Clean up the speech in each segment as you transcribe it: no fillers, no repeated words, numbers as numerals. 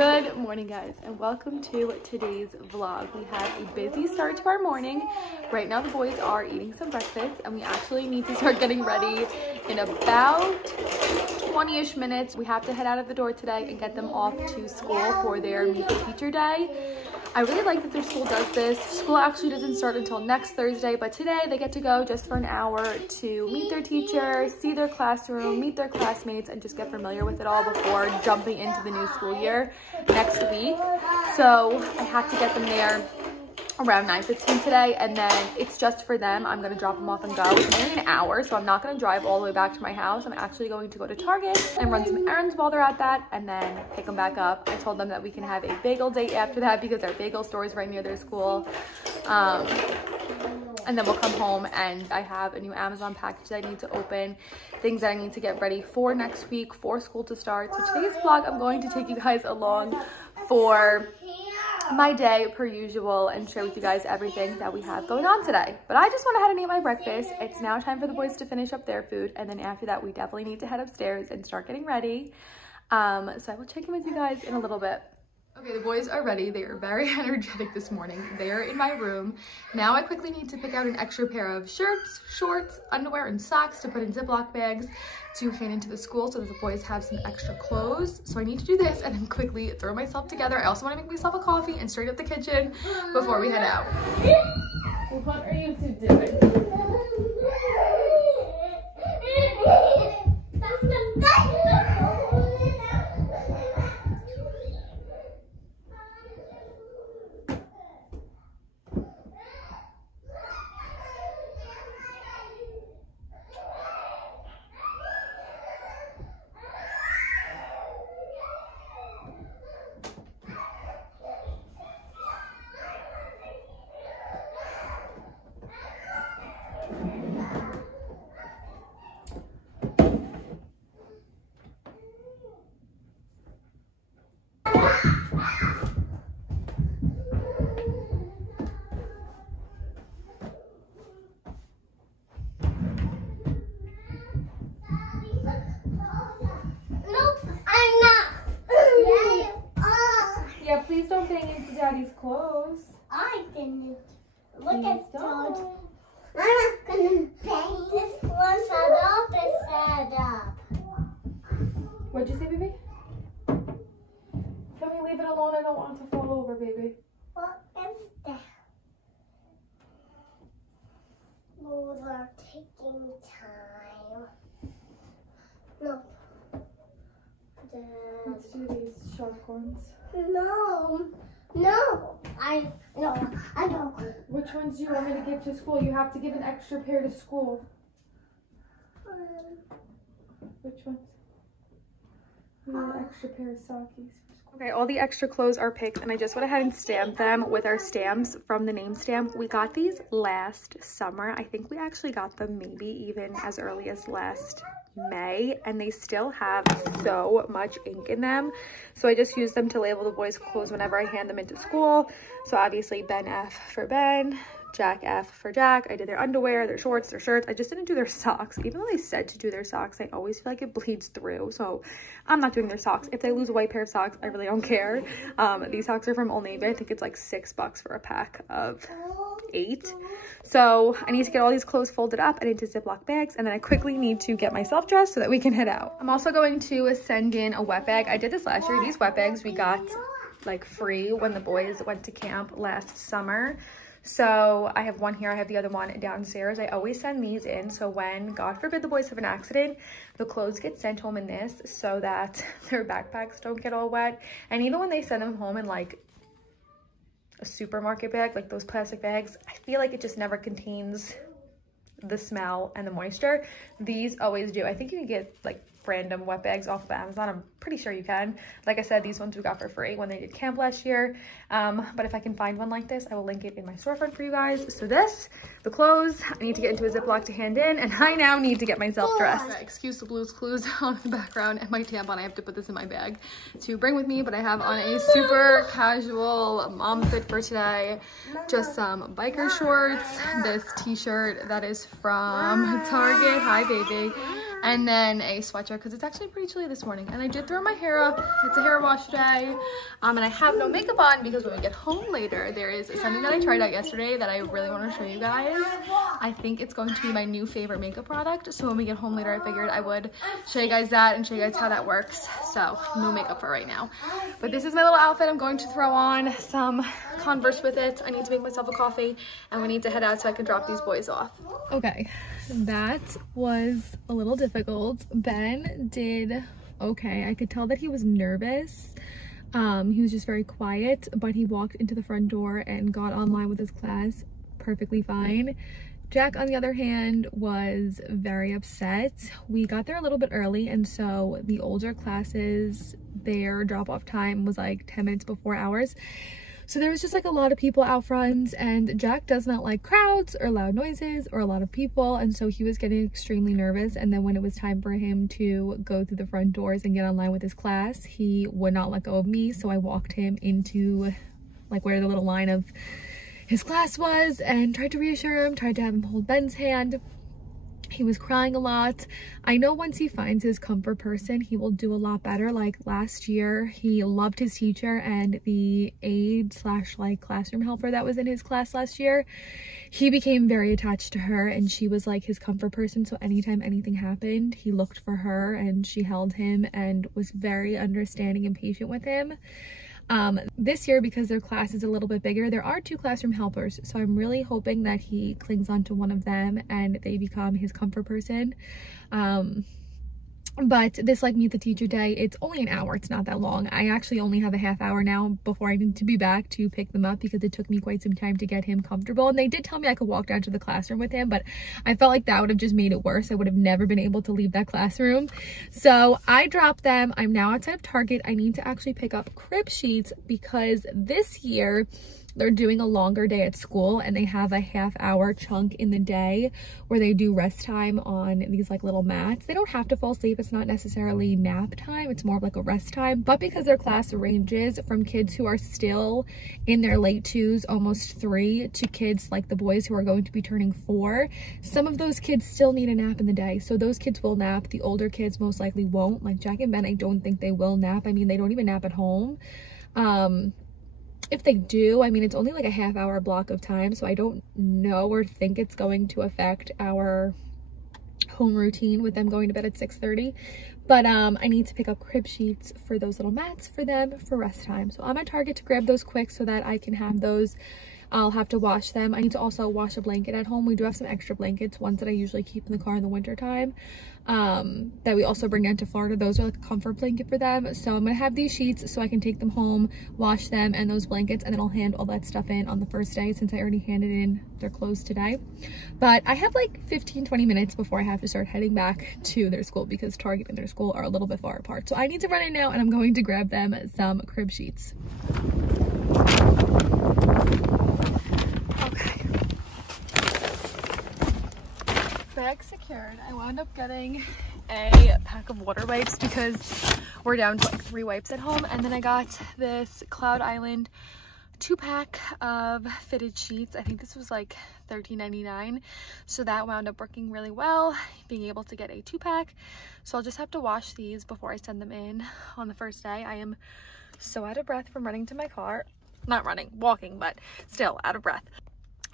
Good morning, guys, and welcome to today's vlog. We have a busy start to our morning. Right now the boys are eating some breakfast and we actually need to start getting ready in about 20-ish minutes. We have to head out of the door today and get them off to school for their Meet the Teacher Day. I really like that their school does this. School actually doesn't start until next Thursday, but today they get to go just for an hour to meet their teacher, see their classroom, meet their classmates, and just get familiar with it all before jumping into the new school year next week. So I have to get them there around 9:15 today, and then it's just for them. I'm going to drop them off and go. It's only an hour, so I'm not going to drive all the way back to my house. I'm actually going to go to Target and run some errands while they're at that, and then pick them back up. I told them that we can have a bagel date after that because our bagel store is right near their school. And then we'll come home and I have a new Amazon package that I need to open, things that I need to get ready for next week for school to start. So today's vlog, I'm going to take you guys along for my day per usual and share with you guys everything that we have going on today. But I just went ahead and ate my breakfast. It's now time for the boys to finish up their food, and then after that we definitely need to head upstairs and start getting ready. So I will check in with you guys in a little bit. Okay, the boys are ready. They are very energetic this morning. They are in my room. Now I quickly need to pick out an extra pair of shirts, shorts, underwear, and socks to put in Ziploc bags to hand into the school so that the boys have some extra clothes. So I need to do this and then quickly throw myself together. I also want to make myself a coffee and straight up the kitchen before we head out. What are you two doing? Please don't bang into Daddy's clothes. I didn't. Look at George. I'm not gonna bang. This was set up and set up. What'd you say, baby? Can we leave it alone? I don't want it to fall over, baby. What is that? Those are taking time. No. Let's do these sharp ones. No. I know. Which ones do you want me to give to school? You have to give an extra pair to school. Which ones? We need an extra pair of sockies. Okay, all the extra clothes are picked, and I just went ahead and stamped them with our stamps from the name stamp. We got these last summer. I think we actually got them maybe even as early as last May, and they still have so much ink in them. So I just use them to label the boys' clothes whenever I hand them into school. So obviously Ben F for Ben, Jack F for Jack. I did their underwear, their shorts, their shirts. I just didn't do their socks. Even though they said to do their socks, I always feel like it bleeds through. So I'm not doing their socks. If they lose a white pair of socks, I really don't care. These socks are from Old Navy. I think it's like $6 for a pack of 8. So I need to get all these clothes folded up and into Ziploc bags, and then I quickly need to get myself dressed so that we can head out. I'm also going to send in a wet bag. I did this last year. These wet bags we got like free when the boys went to camp last summer. So I have one here, I have the other one downstairs. I always send these in, so when, God forbid, the boys have an accident, the clothes get sent home in this so that their backpacks don't get all wet. And even when they send them home in like a supermarket bag, like those plastic bags, I feel like it just never contains the smell and the moisture. These always do. I think you can get like random wet bags off of Amazon. I'm pretty sure you can. Like I said, these ones we got for free when they did camp last year. But if I can find one like this, I will link it in my storefront for you guys. So this, the clothes, I need to get into a Ziploc to hand in, and I now need to get myself dressed. Excuse the Blue's Clues on the background and my tampon. I have to put this in my bag to bring with me, but I have on a super casual mom fit for today. Just some biker shorts, this t-shirt that is from Target. Hi, baby. and then a sweatshirt because it's actually pretty chilly this morning. And I did throw my hair up. It's a hair wash day. And I have no makeup on because when we get home later, there is something that I tried out yesterday that I really want to show you guys. I think it's going to be my new favorite makeup product. So when we get home later, I figured I would show you guys that and show you guys how that works. So no makeup for right now. But this is my little outfit. I'm going to throw on some Converse with it. I need to make myself a coffee and we need to head out so I can drop these boys off. Okay, that was a little difficult. Ben did okay. I could tell that he was nervous. He was just very quiet, but he walked into the front door and got online with his class perfectly fine. Jack, on the other hand, was very upset. We got there a little bit early, and so the older classes, their drop-off time was like 10 minutes before ours. So there was just like a lot of people out front, and Jack does not like crowds or loud noises or a lot of people, and so he was getting extremely nervous. And then when it was time for him to go through the front doors and get online with his class, he would not let go of me, so I walked him into like where the little line of his class was and tried to reassure him, tried to have him hold Ben's hand. He was crying a lot. I know once he finds his comfort person, he will do a lot better. Like last year, he loved his teacher and the aide / like classroom helper that was in his class last year. He became very attached to her and she was like his comfort person. So anytime anything happened, he looked for her and she held him and was very understanding and patient with him. This year, because their class is a little bit bigger, there are 2 classroom helpers, so I'm really hoping that he clings on to one of them and they become his comfort person. But this like meet the teacher day, it's only an hour, it's not that long. I actually only have a half hour now before I need to be back to pick them up because it took me quite some time to get him comfortable. And they did tell me I could walk down to the classroom with him, but I felt like that would have just made it worse. I would have never been able to leave that classroom. So I dropped them. I'm now outside of Target. I need to actually pick up crib sheets because this year they're doing a longer day at school and they have a half-hour chunk in the day where they do rest time on these like little mats. They don't have to fall asleep. It's not necessarily nap time. It's more of like a rest time. But because their class ranges from kids who are still in their late 2s, almost 3, to kids like the boys who are going to be turning 4, some of those kids still need a nap in the day. So those kids will nap. The older kids most likely won't. Like Jack and Ben, I don't think they will nap. I mean, they don't even nap at home. If they do, I mean, it's only like a half-hour block of time, so I don't know or think it's going to affect our home routine with them going to bed at 6:30. But I need to pick up crib sheets for those little mats for them for rest time. So I'm at Target to grab those quick so that I can have those. I'll have to wash them. I need to also wash a blanket at home. We do have some extra blankets, ones that I usually keep in the car in the winter time, that we also bring down to Florida. Those are like a comfort blanket for them. So I'm gonna have these sheets so I can take them home, wash them and those blankets, and then I'll hand all that stuff in on the first day since I already handed in their clothes today. But I have like 15-20 minutes before I have to start heading back to their school because Target and their school are a little bit far apart. So I need to run in now and I'm going to grab them some crib sheets. Bag secured. I wound up getting a pack of water wipes because we're down to like 3 wipes at home, and then I got this Cloud Island 2-pack of fitted sheets. I think this was like $13.99, so that wound up working really well, being able to get a 2-pack. So I'll just have to wash these before I send them in on the first day. I am so out of breath from running to my car. Not running, walking, but still out of breath.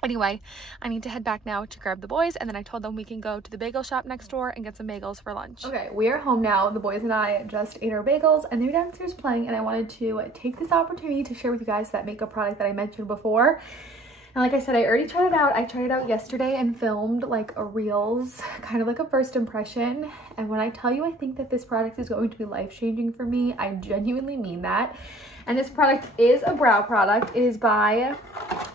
Anyway, I need to head back now to grab the boys, and then I told them we can go to the bagel shop next door and get some bagels for lunch. Okay, we are home now. The boys and I just ate our bagels and they're downstairs playing, and I wanted to take this opportunity to share with you guys that makeup product that I mentioned before. And like I said, I already tried it out. I tried it out yesterday and filmed like a reels, kind of like a first impression. And when I tell you I think that this product is going to be life-changing for me, I genuinely mean that. And this product is a brow product. It is by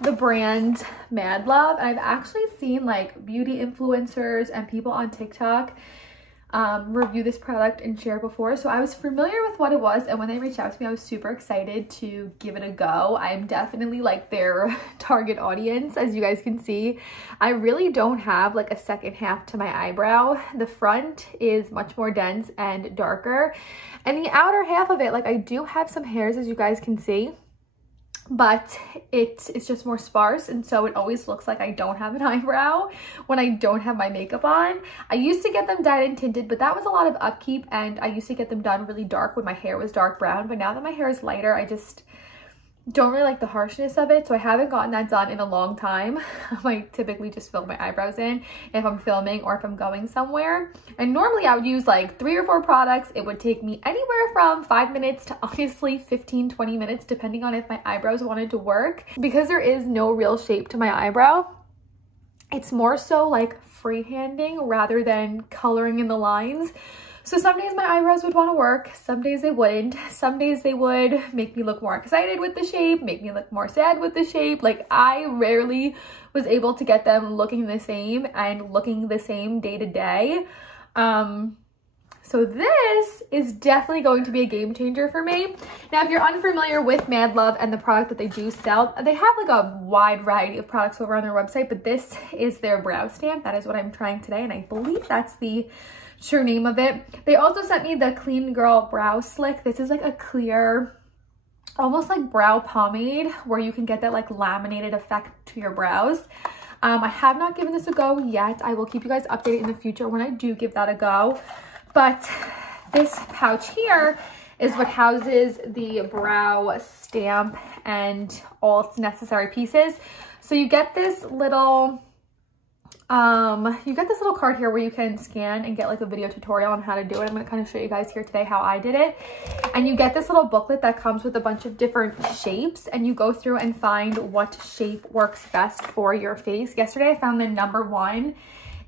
the brand Madluvv. And I've actually seen like beauty influencers and people on TikTok review this product and share before, so I was familiar with what it was, and when they reached out to me I was super excited to give it a go. I'm definitely like their target audience. As you guys can see, I really don't have like a second half to my eyebrow. The front is much more dense and darker, and the outer half of it, like I do have some hairs, as you guys can see, but it is just more sparse, and so it always looks like I don't have an eyebrow when I don't have my makeup on. I used to get them dyed and tinted, but that was a lot of upkeep, and I used to get them done really dark when my hair was dark brown, but now that my hair is lighter, I just don't really like the harshness of it, so I haven't gotten that done in a long time. I typically just fill my eyebrows in if I'm filming or if I'm going somewhere, and normally I would use like 3 or 4 products. It would take me anywhere from 5 minutes to honestly 15-20 minutes, depending on if my eyebrows wanted to work. Because there is no real shape to my eyebrow, it's more so like freehanding rather than coloring in the lines. So some days my eyebrows would want to work, some days they wouldn't. Some days they would make me look more excited with the shape, make me look more sad with the shape. Like, I rarely was able to get them looking the same and looking the same day to day. So this is definitely going to be a game changer for me. Now, if you're unfamiliar with Madluvv and the product that they do sell, they have like a wide variety of products over on their website, but this is their Browstamp. That is what I'm trying today, and I believe that's the true name of it. They also sent me the Clean Girl Brow Slick. This is like a clear, almost like brow pomade, where you can get that like laminated effect to your brows. I have not given this a go yet. I will keep you guys updated in the future when I do give that a go. But this pouch here is what houses the Browstamp and all its necessary pieces. So you get this little card here where you can scan and get like a video tutorial on how to do it. I'm going to kind of show you guys here today how I did it. And you get this little booklet that comes with a bunch of different shapes, and you go through and find what shape works best for your face. Yesterday I found the number 1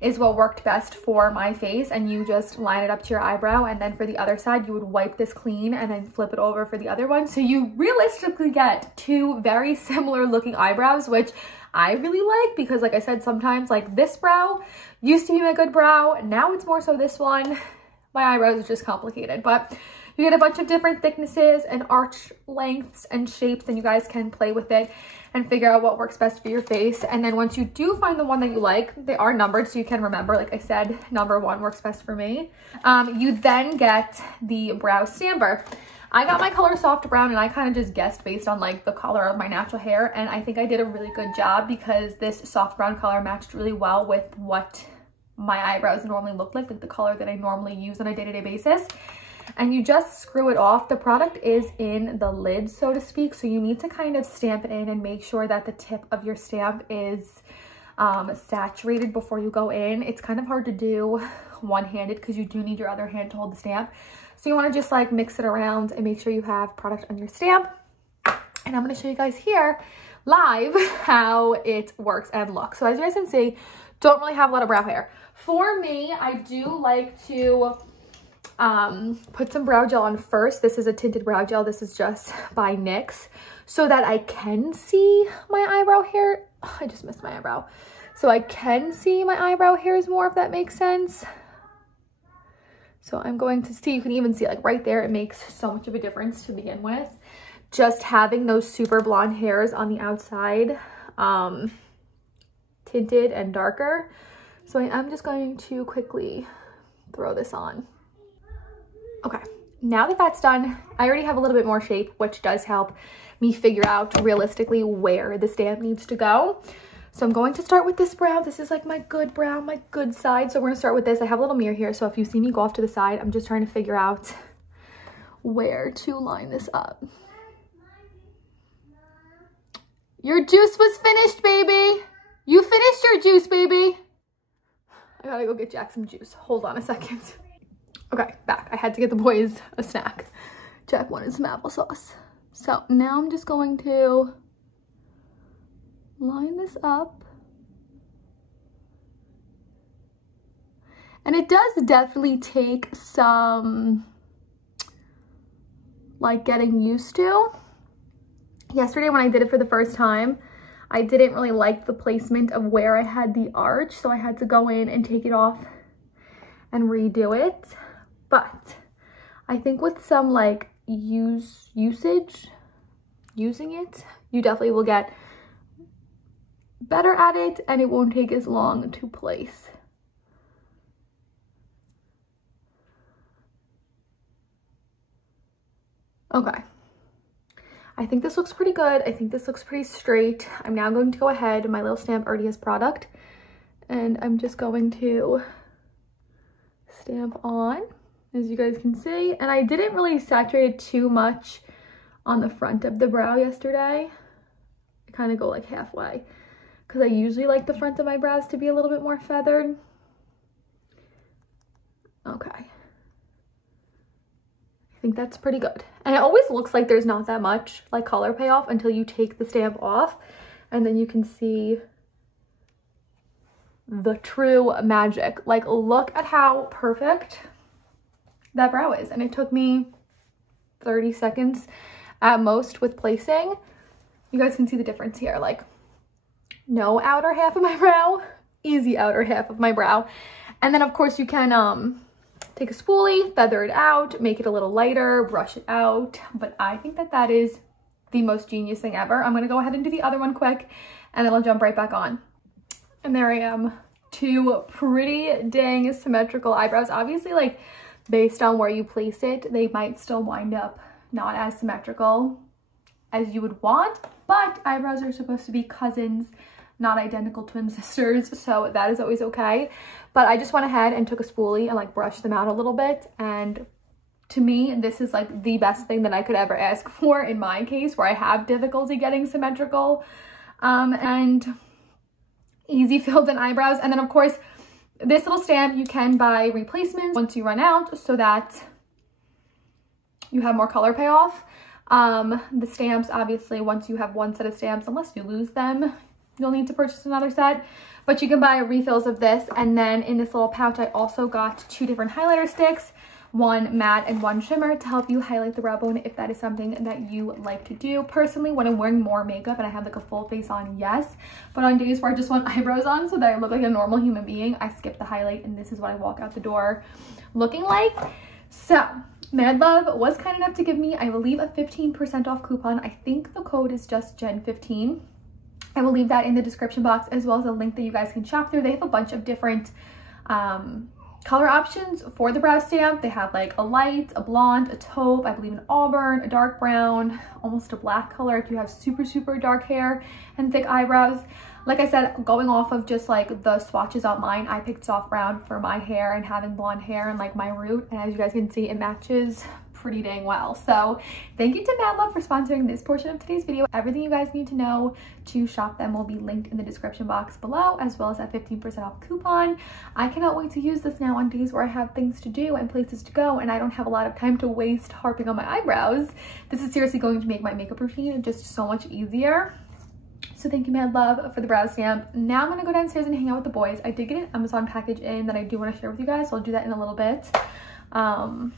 is what worked best for my face, and you just line it up to your eyebrow, and then for the other side you would wipe this clean and then flip it over for the other one. So you realistically get 2 very similar looking eyebrows, which I really like, because like I said, sometimes like this brow used to be my good brow, now it's more so this one. My eyebrows are just complicated, but you get a bunch of different thicknesses and arch lengths and shapes, and you guys can play with it and figure out what works best for your face. And then once you do find the one that you like, they are numbered so you can remember. Like I said, number 1 works best for me. You then get the brow stamper. I got my color soft brown, and I kind of just guessed based on like the color of my natural hair, and I think I did a really good job because this soft brown color matched really well with what my eyebrows normally look like the color that I normally use on a day-to-day basis. And you just screw it off. The product is in the lid, so to speak, so you need to kind of stamp it in and make sure that the tip of your stamp is saturated before you go in. It's kind of hard to do one-handed because you do need your other hand to hold the stamp. So you want to just like mix it around and make sure you have product on your stamp. And I'm going to show you guys here live how it works and looks. So as you guys can see, don't really have a lot of brow hair. For me, I do like to put some brow gel on first. This is a tinted brow gel. This is just by NYX, so that I can see my eyebrow hair. Oh, I just missed my eyebrow. So I can see my eyebrow hairs more, if that makes sense. So I'm going to see, you can even see like right there, it makes so much of a difference to begin with. Just having those super blonde hairs on the outside, tinted and darker. So I am just going to quickly throw this on. Okay, now that that's done, I already have a little bit more shape, which does help me figure out realistically where the stamp needs to go. So I'm going to start with this brow. This is like my good brow, my good side. So we're gonna start with this. I have a little mirror here, so if you see me go off to the side, I'm just trying to figure out where to line this up. Your juice was finished, baby. You finished your juice, baby. I gotta go get Jack some juice. Hold on a second. Okay, back. I had to get the boys a snack. Jack wanted some applesauce. So now I'm just going to line this up. And it does definitely take some like getting used to. Yesterday when I did it for the first time, I didn't really like the placement of where I had the arch, so I had to go in and take it off and redo it. But I think with some like using it, you definitely will get better at it, and it won't take as long to place. Okay. I think this looks pretty good. I think this looks pretty straight. I'm now going to go ahead. My little stamp already has product. And I'm just going to stamp on, as you guys can see. And I didn't really saturate it too much on the front of the brow yesterday. I kind of go like halfway because I usually like the front of my brows to be a little bit more feathered. Okay. I think that's pretty good. And it always looks like there's not that much like color payoff until you take the stamp off, and then you can see the true magic. Like, look at how perfect that brow is. And it took me 30 seconds at most with placing. You guys can see the difference here. Like, no outer half of my brow, easy outer half of my brow. And then of course you can take a spoolie, feather it out, make it a little lighter, brush it out. But I think that that is the most genius thing ever. I'm gonna go ahead and do the other one quick, and then I'll jump right back on. And there I am. Two pretty dang symmetrical eyebrows. Obviously, like, based on where you place it, they might still wind up not as symmetrical as you would want, but eyebrows are supposed to be cousins, not identical twin sisters, so that is always okay. But I just went ahead and took a spoolie and like brushed them out a little bit, and to me, this is like the best thing that I could ever ask for in my case, where I have difficulty getting symmetrical and easy filled in eyebrows. And then of course, this little stamp, you can buy replacements once you run out so that you have more color payoff. The stamps, obviously, once you have one set of stamps, unless you lose them, you'll need to purchase another set. But you can buy refills of this. And then in this little pouch, I also got 2 different highlighter sticks, one matte and one shimmer, to help you highlight the brow bone if that is something that you like to do. Personally, when I'm wearing more makeup and I have like a full face on, yes. But on days where I just want eyebrows on so that I look like a normal human being, I skip the highlight, and this is what I walk out the door looking like. So Madluvv was kind enough to give me, I believe, a 15% off coupon. I think the code is just Jen15. I will leave that in the description box, as well as a link that you guys can shop through. They have a bunch of different color options for the brow stamp. They have like a light, a blonde, a taupe, I believe an auburn, a dark brown, almost a black color if you have super, super dark hair and thick eyebrows. Like I said, going off of just like the swatches on mine, I picked soft brown for my hair and having blonde hair and like my root. And as you guys can see, it matches pretty dang well. So thank you to Madluvv for sponsoring this portion of today's video. Everything you guys need to know to shop them will be linked in the description box below, as well as that 15% off coupon. I cannot wait to use this now on days where I have things to do and places to go, and I don't have a lot of time to waste harping on my eyebrows. This is seriously going to make my makeup routine just so much easier. So thank you, Madluvv, for the brow stamp. Now I'm gonna go downstairs and hang out with the boys. I did get an Amazon package in that I do want to share with you guys, so I'll do that in a little bit. So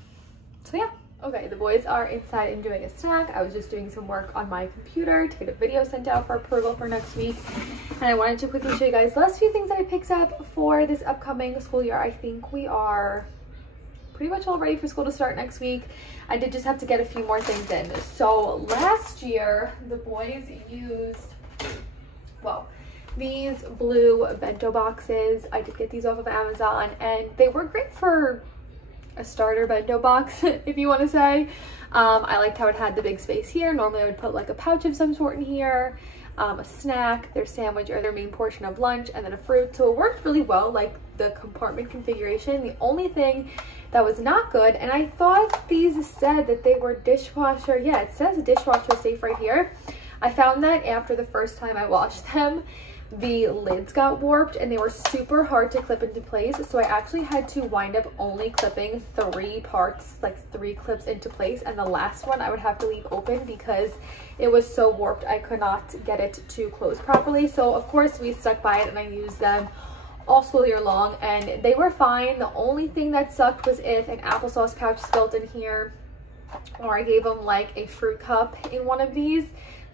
yeah. Okay, the boys are inside enjoying a snack. I was just doing some work on my computer to get a video sent out for approval for next week. And I wanted to quickly show you guys the last few things that I picked up for this upcoming school year. I think we are pretty much all ready for school to start next week. I did just have to get a few more things in. So last year, the boys used, well, these blue bento boxes. I did get these off of Amazon, and they were great for a starter bento box, if you want to say. I liked how it had the big space here. Normally I would put like a pouch of some sort in here, a snack, their sandwich or their main portion of lunch, and then a fruit. So it worked really well, like the compartment configuration. The only thing that was not good, and I thought these said that they were dishwasher, yeah, it says dishwasher safe right here. I found that after the first time I washed them, the lids got warped and they were super hard to clip into place. So I actually had to wind up only clipping 3 parts, like 3 clips into place. And the last one I would have to leave open because it was so warped I could not get it to close properly. So of course we stuck by it and I used them all school year long and they were fine. The only thing that sucked was if an applesauce pouch spilled in here, or I gave them like a fruit cup in one of these,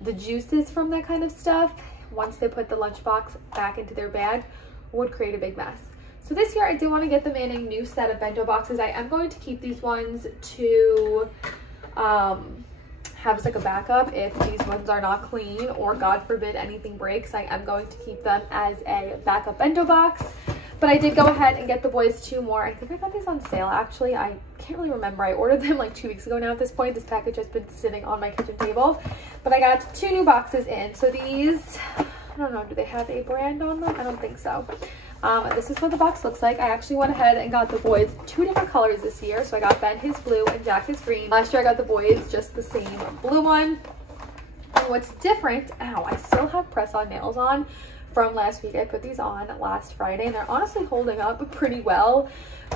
the juices from that kind of stuff, once they put the lunchbox back into their bag, would create a big mess. So this year I do want to get them in a new set of bento boxes. I am going to keep these ones to have as like a backup if these ones are not clean or God forbid anything breaks. I am going to keep them as a backup bento box. But I did go ahead and get the boys 2 more. I think I got these on sale actually. I can't really remember. I ordered them like 2 weeks ago now at this point. This package has been sitting on my kitchen table. But I got 2 new boxes in. So these, I don't know, do they have a brand on them? I don't think so. This is what the box looks like. I actually went ahead and got the boys 2 different colors this year. So I got Ben his blue and Jack his green. Last year I got the boys just the same blue one. And what's different, ow, I still have press-on nails on from last week. I put these on last Friday and they're honestly holding up pretty well.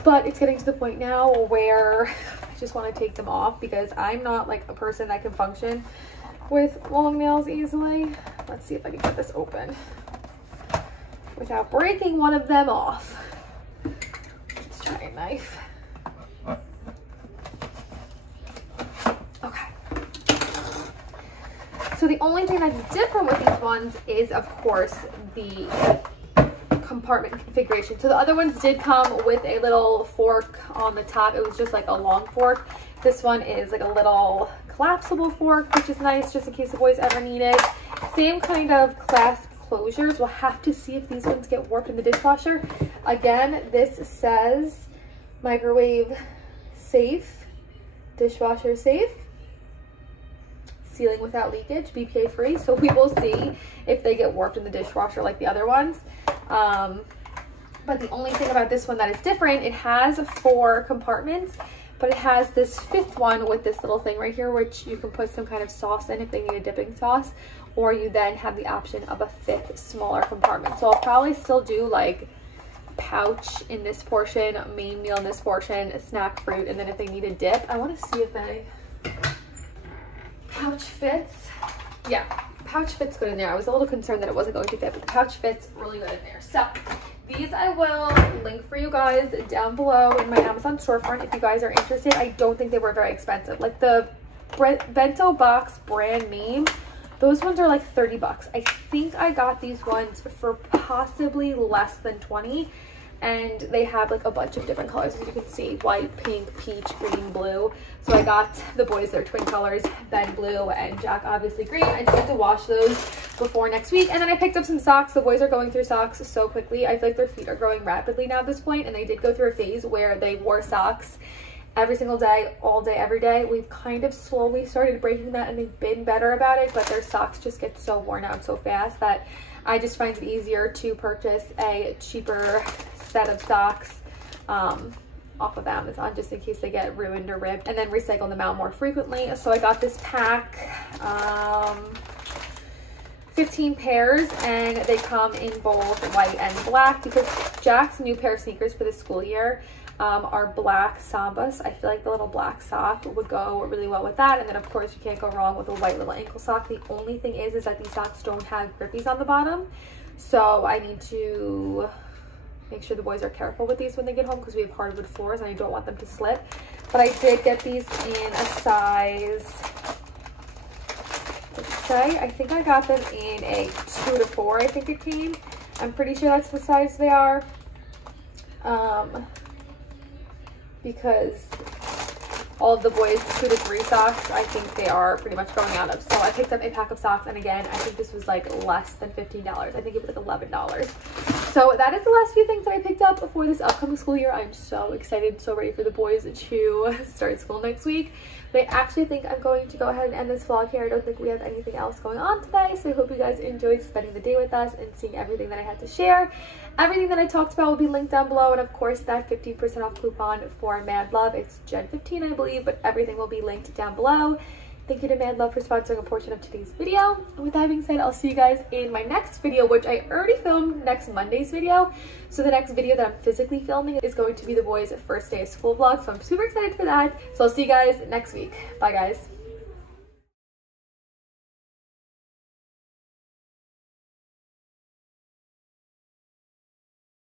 But it's getting to the point now where I just want to take them off because I'm not like a person that can function with long nails easily. Let's see if I can get this open without breaking one of them off. Let's try a knife. Okay. So the only thing that's different with these ones is, of course, the compartment configuration. So the other ones did come with a little fork on the top. It was just like a long fork. This one is like a little collapsible fork, which is nice just in case the boys ever need it. Same kind of clasp closures. We'll have to see if these ones get warped in the dishwasher. Again, this says microwave safe, dishwasher safe, sealing without leakage, BPA free. So we will see if they get warped in the dishwasher like the other ones. But the only thing about this one that is different, it has 4 compartments, but it has this 5th one with this little thing right here, which you can put some kind of sauce in if they need a dipping sauce, or you then have the option of a 5th smaller compartment. So I'll probably still do like pouch in this portion, main meal in this portion, a snack, fruit, and then if they need a dip, I want to see if a pouch fits. Yeah, pouch fits good in there. I was a little concerned that it wasn't going to fit, but the pouch fits really good in there. So these I will link for you guys down below in my Amazon storefront if you guys are interested. I don't think they were very expensive. Like the bento box brand name, those ones are like 30 bucks. I think I got these ones for possibly less than 20. And they have like a bunch of different colors, as you can see: white, pink, peach, green, blue. So I got the boys their twin colors, Ben blue and Jack obviously green. I just have to wash those before next week. And then I picked up some socks. The boys are going through socks so quickly. I feel like their feet are growing rapidly now at this point, and they did go through a phase where they wore socks every single day, all day, every day. We've kind of slowly started breaking that, and they've been better about it, but their socks just get so worn out so fast that I just find it easier to purchase a cheaper set of socks off of Amazon just in case they get ruined or ripped, and then recycle them out more frequently. So I got this pack, 15 pairs, and they come in both white and black because Jack's new pair of sneakers for this school year are black Sambas. I feel like the little black sock would go really well with that, and then of course you can't go wrong with a white little ankle sock. The only thing is that these socks don't have grippies on the bottom, so I need to make sure the boys are careful with these when they get home because we have hardwood floors and I don't want them to slip. But I did get these in a size, let's say, I think I got them in a 2 to 4, I think it came. I'm pretty sure that's the size they are. Because all of the boys' 2 to 3 socks, I think they are pretty much going out of. So I picked up a pack of socks, and again, I think this was like less than $15. I think it was like $11. So that is the last few things that I picked up for this upcoming school year. I'm so excited, so ready for the boys to start school next week. But I actually think I'm going to go ahead and end this vlog here. I don't think we have anything else going on today, so I hope you guys enjoyed spending the day with us and seeing everything that I had to share. Everything that I talked about will be linked down below, and of course that 15% off coupon for Madluvv. It's Gen 15, I believe, but everything will be linked down below. Thank you to Madluvv for sponsoring a portion of today's video. And with that being said, I'll see you guys in my next video, which I already filmed next Monday's video. So the next video that I'm physically filming is going to be the boys' first day of school vlog. So I'm super excited for that. So I'll see you guys next week. Bye guys.